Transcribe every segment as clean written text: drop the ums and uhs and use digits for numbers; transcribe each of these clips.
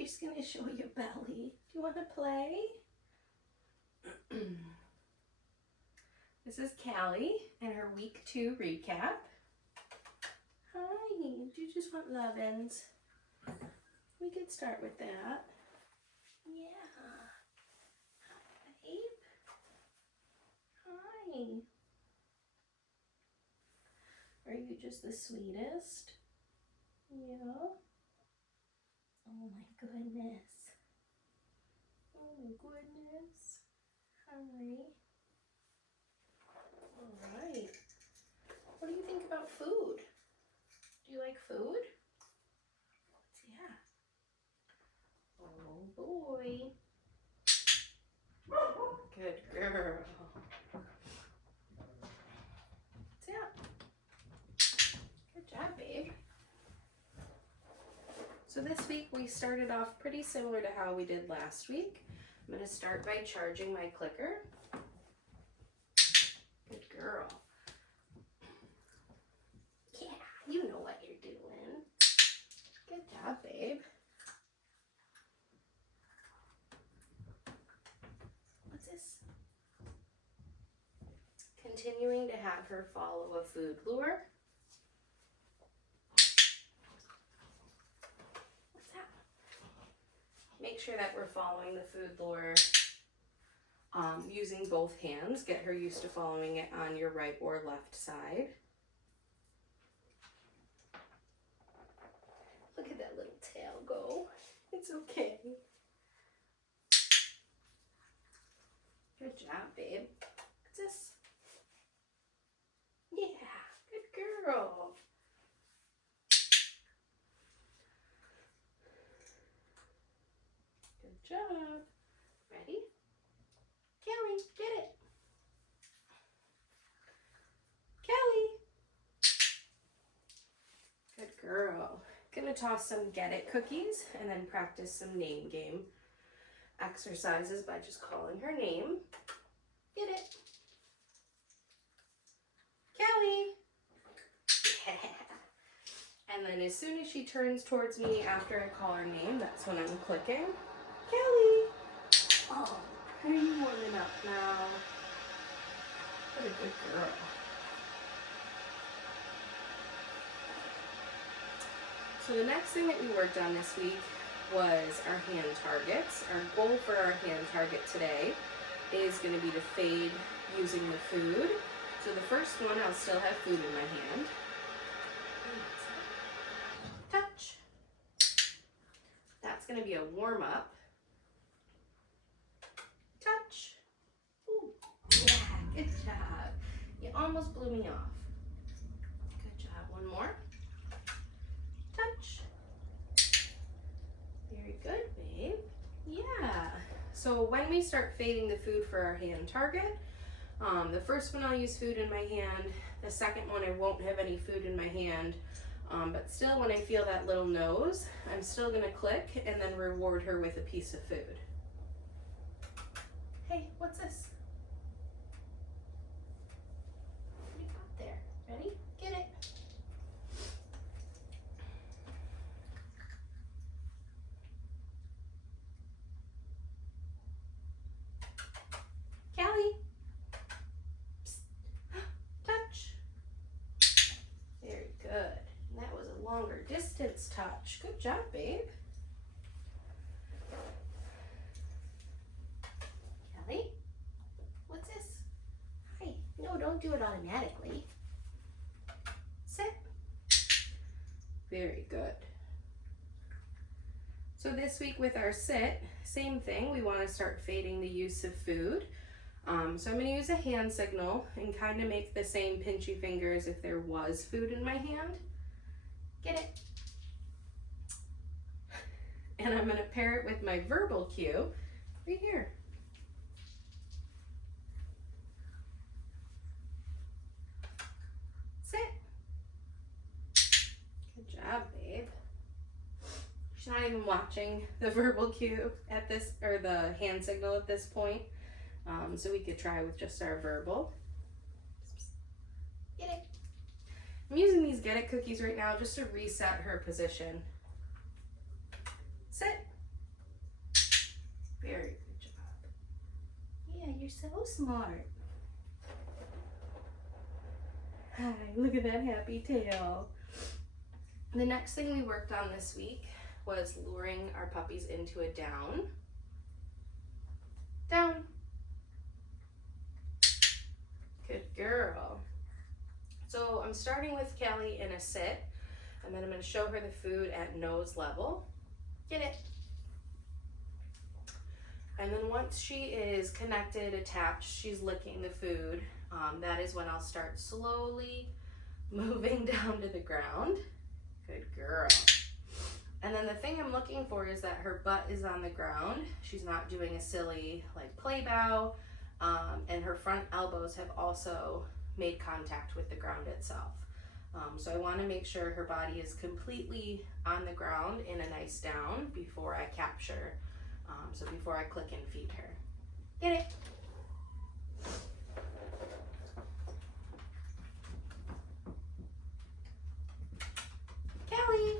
you're just going to show your belly. Do you want to play? This is Cali and her week 2 recap. Hi, do you just want lovin's? We could start with that. Yeah. Hi, babe. Hi. Are you just the sweetest? Yeah. Oh my goodness. Oh my goodness. Hi. Alright. What do you think about food? Do you like food? Yeah. Oh boy. Good girl. Yeah. Good job, babe. So this week we started off pretty similar to how we did last week. I'm going to start by charging my clicker. Good girl. Yeah, you know what you're doing. Good job, babe. What's this? Continuing to have her follow a food lure. What's that? Make sure that we're following the food lure using both hands. Get her used to following it on your right or left side. Look at that little tail go. It's okay. Good job, babe. What's this? Yeah, good girl. Good job. Ready? Kelly, get it. Kelly. Good girl. Gonna toss some get it cookies and then practice some name game exercises by just calling her name. Get it. Kelly. Yeah. And then as soon as she turns towards me after I call her name, that's when I'm clicking. Kelly. Oh, are you warming up now? What a good girl. So the next thing that we worked on this week was our hand targets. Our goal for our hand target today is going to be to fade using the food. So the first one, I'll still have food in my hand. Touch. That's going to be a warm up. Touch. Ooh. Yeah, good job. You almost blew me off. Good job. One more. Touch. Very good, babe. Yeah. So when we start fading the food for our hand target, the first one I'll use food in my hand. The second one I won't have any food in my hand. But still, when I feel that little nose, I'm still going to click and then reward her with a piece of food. Hey, what's this? What do you got there? Ready? Get it. Callie. Psst. Touch. Very good. And that was a longer distance touch. Good job, babe. Callie, what's this? Hi. No, don't do it automatically. Sit. Very good. So this week with our sit, same thing. We want to start fading the use of food. So I'm going to use a hand signal and kind of make the same pinchy finger as if there was food in my hand. Get it? And I'm going to pair it with my verbal cue right here. Sit. Good job, babe. She's not even watching the verbal cue at this, or the hand signal at this point. So we could try with just our verbal. Get it. I'm using these get it cookies right now just to reset her position. Sit. so smart. Hi, look at that happy tail. The next thing we worked on this week was luring our puppies into a down. Down. Good girl. So I'm starting with Cali in a sit, and then I'm going to show her the food at nose level. Get it. And then once she is connected, attached, she's licking the food, that is when I'll start slowly moving down to the ground. Good girl. And then the thing I'm looking for is that her butt is on the ground. She's not doing a silly like play bow, and her front elbows have also made contact with the ground itself. So I want to make sure her body is completely on the ground in a nice down before I capture, so before I click and feed her. Get it? Kelly!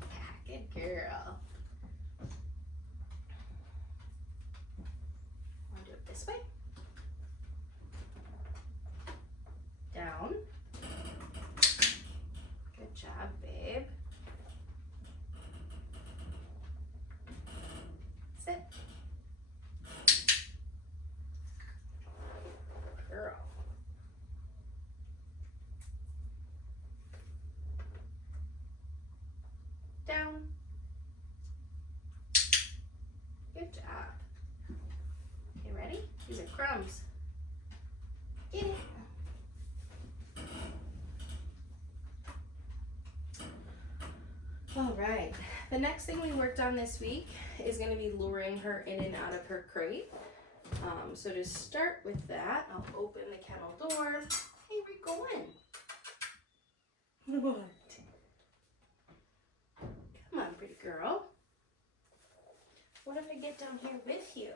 Yeah, good girl. Want to do it this way? Down. Good job, babe. Sit. Girl. Down. Good job. Okay, ready? These are crumbs. Get it. All right, the next thing we worked on this week is going to be luring her in and out of her crate. So to start with that, I'll open the kennel door. Hey, where you going? What? Come on, pretty girl. What if I get down here with you?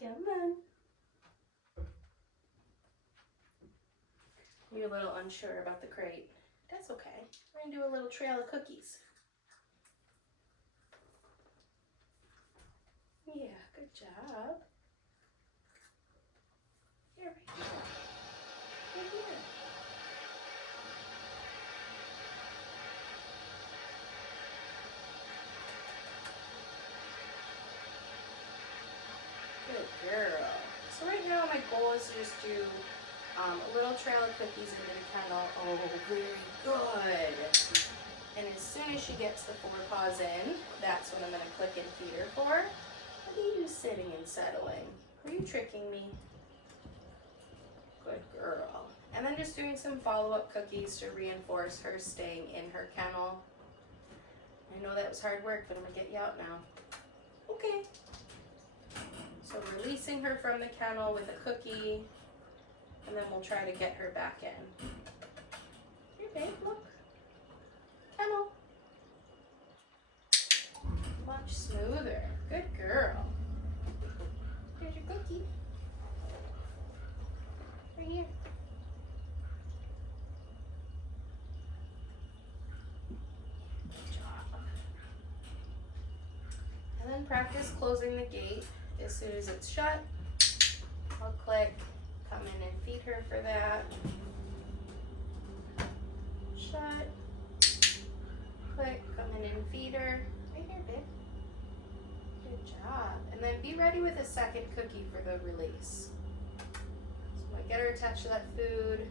Come on. You're a little unsure about the crate. That's okay. We're gonna do a little trail of cookies. Yeah, good job. Here, right here. Right here. Good girl. So right now my goal is to just do a little trail of cookies into the kennel. Oh, very good. And as soon as she gets the forepaws in, that's when I'm going to click and feed her for. Look at you sitting and settling. Were you tricking me? Good girl. And then just doing some follow-up cookies to reinforce her staying in her kennel. I know that was hard work, but I'm going to get you out now. Okay. So releasing her from the kennel with a cookie, and then we'll try to get her back in. Here, babe, look. Kennel. Much smoother. Good girl. Here's your cookie. Right here. Good job. And then practice closing the gate. As soon as it's shut, I'll click, come in and feed her for that. Shut. Click, come in and feed her. Right here, babe. Good job. And then be ready with a second cookie for the release. So I get her attached to that food.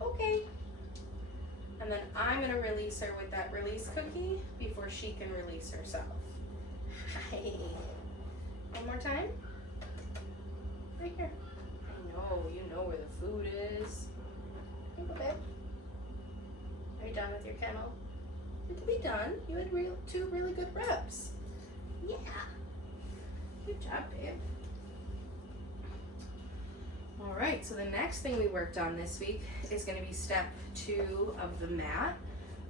Okay. And then I'm going to release her with that release cookie before she can release herself. Hi. One more time. Right here. I know, you know where the food is. Here you go, babe. Are you done with your kennel? You can be done. You had two really good reps. Yeah. Good job, babe. All right, so the next thing we worked on this week is going to be step 2 of the mat.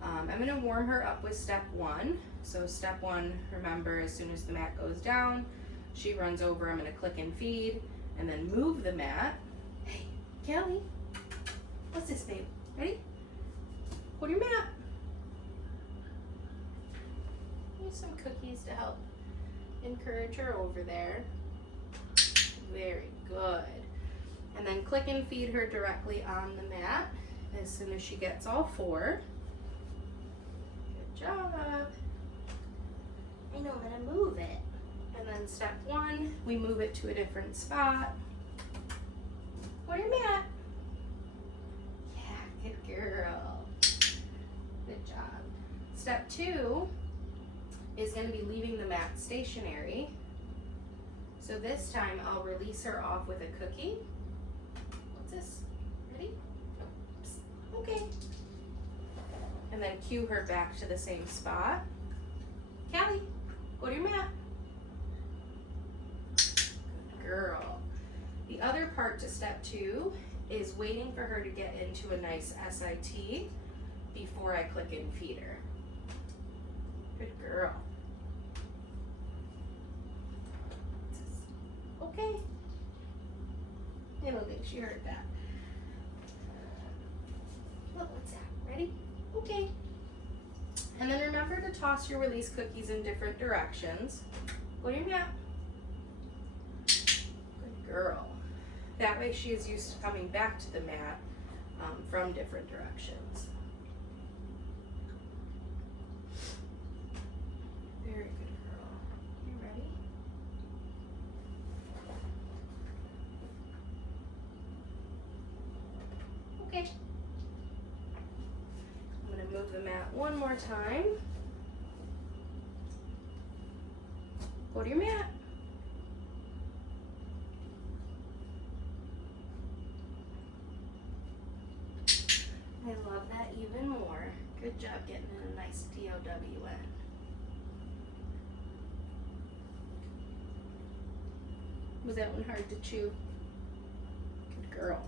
I'm going to warm her up with step 1. So step 1, remember, as soon as the mat goes down, she runs over, I'm going to click and feed, and then move the mat. Hey, Kelly, what's this, babe? Ready? Hold your mat. Here's some cookies to help encourage her over there. Very good. And then click and feed her directly on the mat as soon as she gets all 4. Good job. I know how to move it. And then step 1, we move it to a different spot. Where your mat? Yeah, good girl. Good job. Step 2 is going to be leaving the mat stationary. So this time I'll release her off with a cookie. What's this? Ready? Oops. Okay. And then cue her back to the same spot. Cali, go to your mat. Good girl. The other part to step 2 is waiting for her to get into a nice SIT before I click and feed her. Good girl. Okay. I don't think she heard that. Look, what's that? Ready? Okay. And then remember to toss your release cookies in different directions. Go to your mat. Good girl. That way she is used to coming back to the mat from different directions. Very good girl. You ready? Okay. I'm going to move the mat one more time. Go to your mat. I love that even more. Good job getting in a nice DOWN. Was that one hard to chew? Good girl.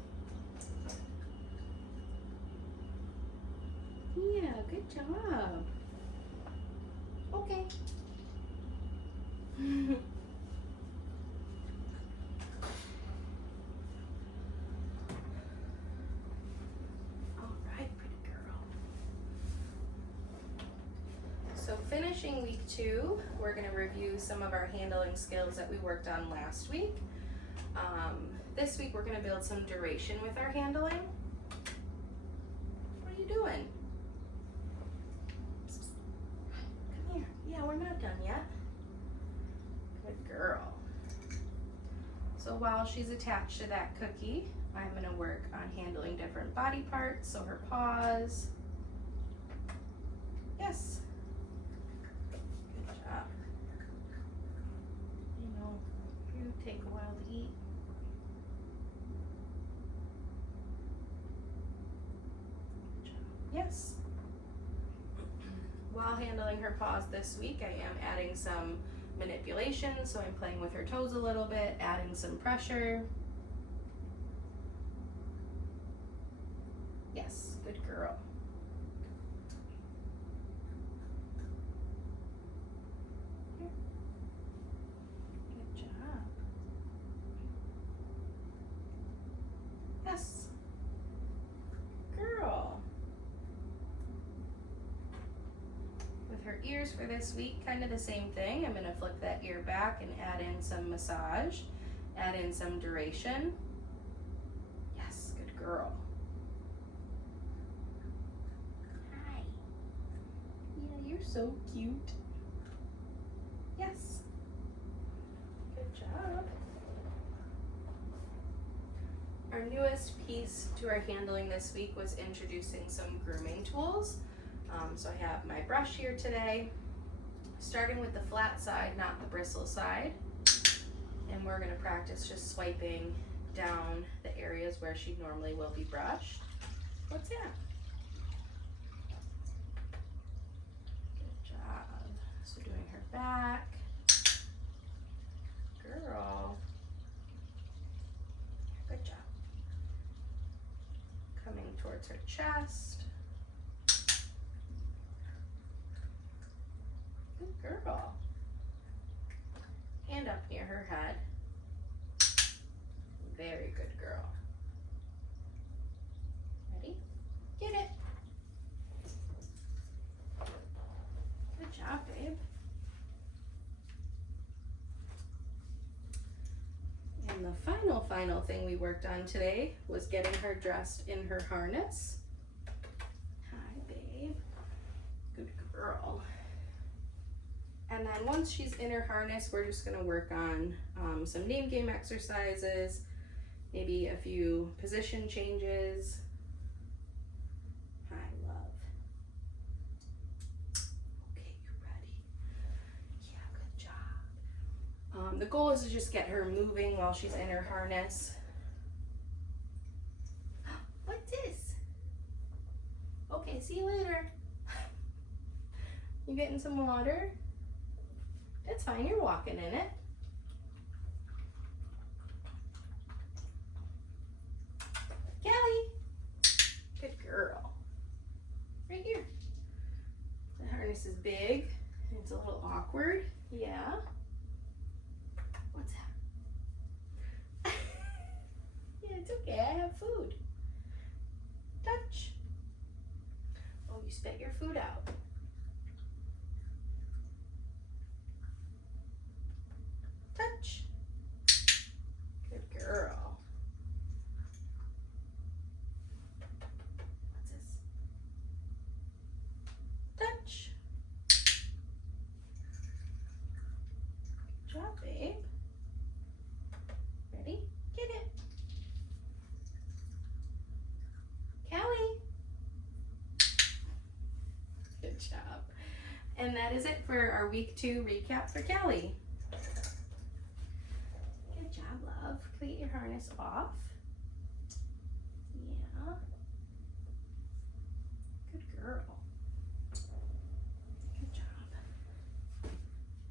Yeah, good job. Okay. All right, pretty girl. So finishing week 2, we're going to review some of our handling skills that we worked on last week. This week we're going to build some duration with our handling. What are you doing? Come here. Yeah, we're not done yet. Good girl. So while she's attached to that cookie, I'm going to work on handling different body parts. So her paws. Yes. Good job. You know, you take a while to eat. Good job. Yes. While handling her paws this week, I am adding some manipulation, so I'm playing with her toes a little bit, adding some pressure. Yes, good girl. Here. Good job. Yes. Girl. With her ears for this week, kind of the same thing. I'm going to flip that ear back and add in some massage, add in some duration. Yes, good girl. Hi. Yeah, you're so cute. Yes. Good job. Our newest piece to our handling this week was introducing some grooming tools. So I have my brush here today, starting with the flat side, not the bristle side. And we're going to practice just swiping down the areas where she normally will be brushed. What's that? Good job. So doing her back. Girl. Good job. Coming towards her chest. Good girl. And up near her head. Very good girl. Ready? Get it. Good job, babe. And And the final thing we worked on today was getting her dressed in her harness. Hi, babe. Good girl. And then once she's in her harness, we're just gonna work on some name game exercises, maybe a few position changes. Hi, love. Okay, you ready? Yeah, good job. The goal is to just get her moving while she's in her harness. What's this? Okay, see you later. You getting some water? It's fine, you're walking in it. Cali! Good girl. Right here. The harness is big. It's a little awkward. Yeah. What's that? Yeah, it's okay, I have food. Touch. Oh, you spit your food out. Touch. Good girl. What's this? Touch. Good job, babe. Ready? Get it. Cali. Good job. And that is it for our week 2 recap for Cali. Good job, love. Can we get your harness off? Yeah. Good girl.